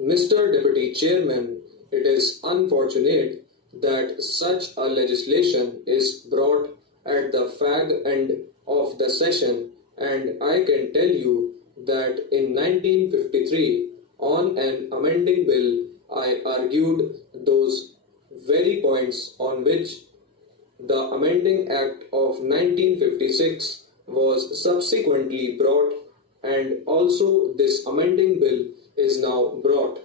Mr. Deputy Chairman, it is unfortunate that such a legislation is brought at the fag end of the session, and I can tell you that in 1953, on an amending bill, I argued those very points on which the Amending Act of 1956 was subsequently brought, and also this amending bill is now brought.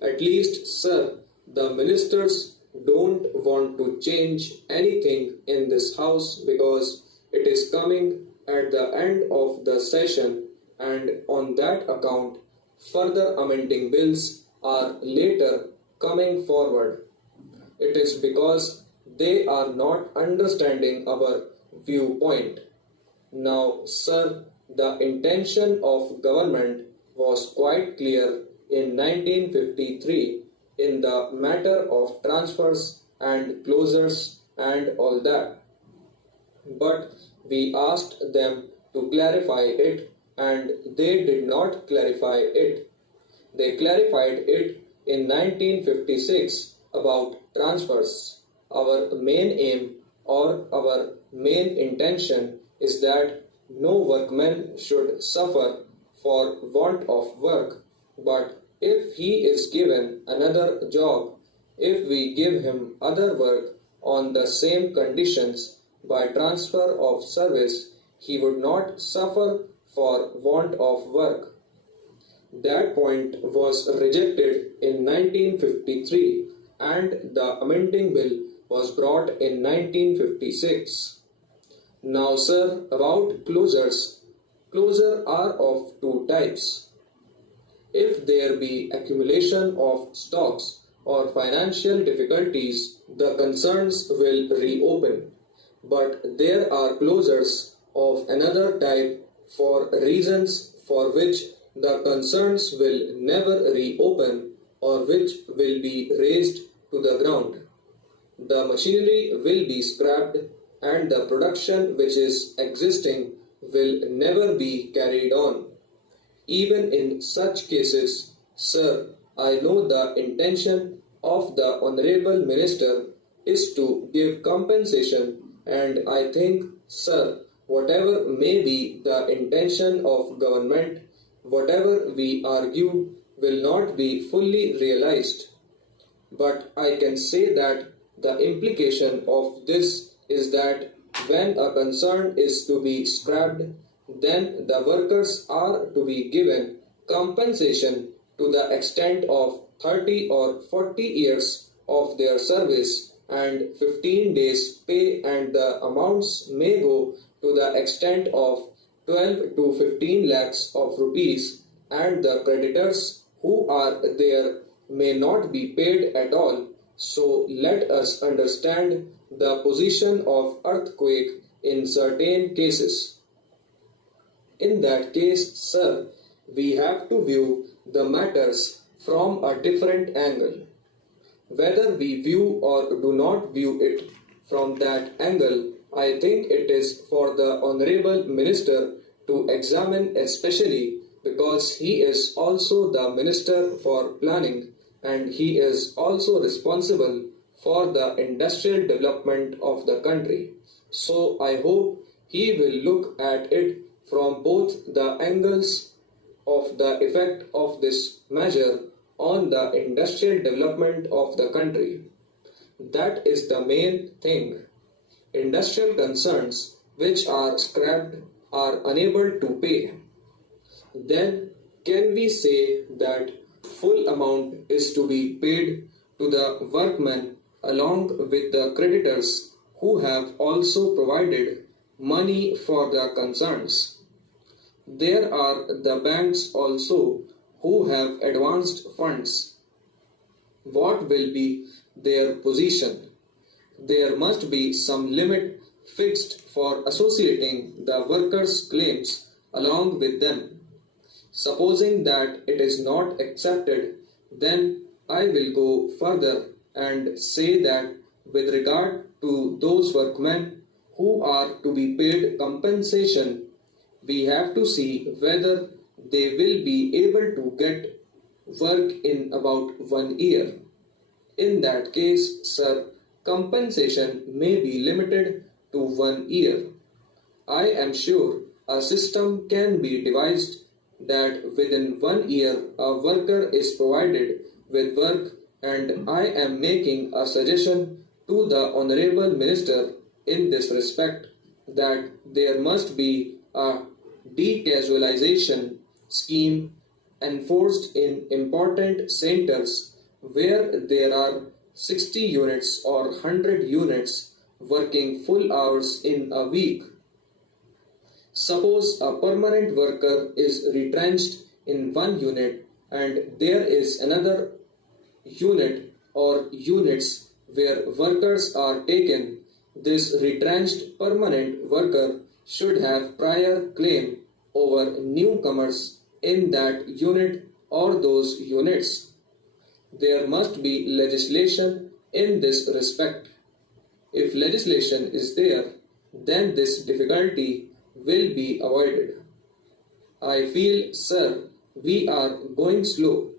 At least, sir, the ministers don't want to change anything in this house because it is coming at the end of the session, and on that account, further amending bills are later coming forward. It is because they are not understanding our viewpoint. Now, sir, the intention of government was quite clear in 1953 in the matter of transfers and closures and all that. But we asked them to clarify it, and they did not clarify it. They clarified it in 1956 about transfers. Our main aim or our main intention is that no workman should suffer for want of work, but if he is given another job, if we give him other work on the same conditions by transfer of service, he would not suffer for want of work. That point was rejected in 1953 and the amending bill was brought in 1956. Now, sir, about closures. Closures are of two types. If there be accumulation of stocks or financial difficulties, the concerns will reopen. But there are closures of another type for reasons for which the concerns will never reopen or which will be razed to the ground. The machinery will be scrapped and the production which is existing will never be carried on. Even in such cases, sir, I know the intention of the Honorable Minister is to give compensation, and I think, sir, whatever may be the intention of government, whatever we argue will not be fully realized. But I can say that the implication of this is that when a concern is to be scrapped, then the workers are to be given compensation to the extent of 30 or 40 years of their service and 15 days pay, and the amounts may go to the extent of 12 to 15 lakhs of rupees, and the creditors who are there may not be paid at all. So let us understand the position of earthquake in certain cases. In that case, sir, we have to view the matters from a different angle. Whether we view or do not view it from that angle, I think it is for the Honorable Minister to examine, especially because he is also the Minister for Planning and he is also responsible for the industrial development of the country. So I hope he will look at it from both the angles of the effect of this measure on the industrial development of the country. That is the main thing. Industrial concerns which are scrapped are unable to pay. Then can we say that full amount is to be paid to the workmen along with the creditors who have also provided money for the concerns? There are the banks also who have advanced funds. What will be their position? There must be some limit fixed for associating the workers' claims along with them. Supposing that it is not accepted, then I will go further and say that with regard to those workmen who are to be paid compensation, we have to see whether they will be able to get work in about 1 year. In that case, sir, compensation may be limited to 1 year. I am sure a system can be devised that within 1 year a worker is provided with work, and I am making a suggestion to the Honorable Minister in this respect that there must be a decasualization scheme enforced in important centers where there are 60 units or 100 units working full hours in a week. Suppose a permanent worker is retrenched in one unit and there is another unit or units where workers are taken. This retrenched permanent worker should have prior claim over newcomers in that unit or those units. There must be legislation in this respect. If legislation is there, then this difficulty will be avoided. I feel, sir, we are going slow.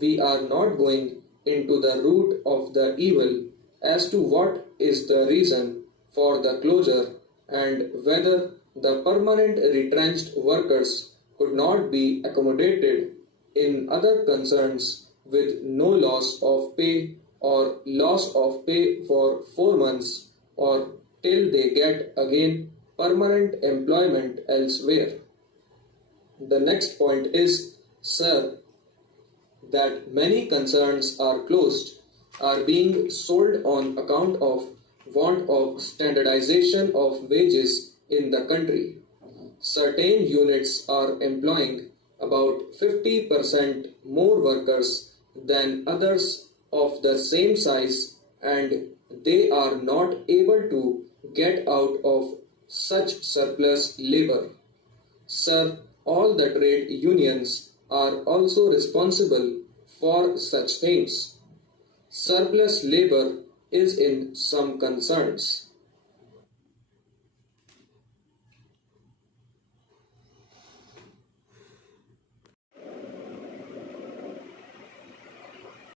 We are not going into the root of the evil as to what is the reason for the closure and whether the permanent retrenched workers could not be accommodated in other concerns with no loss of pay or loss of pay for 4 months or till they get again permanent employment elsewhere. The next point is, sir, that many concerns are closed, are being sold on account of want of standardization of wages in the country. Certain units are employing about 50% more workers than others of the same size, and they are not able to get out of such surplus labor. Sir, all the trade unions are also responsible for such things. Surplus labor is in some concerns.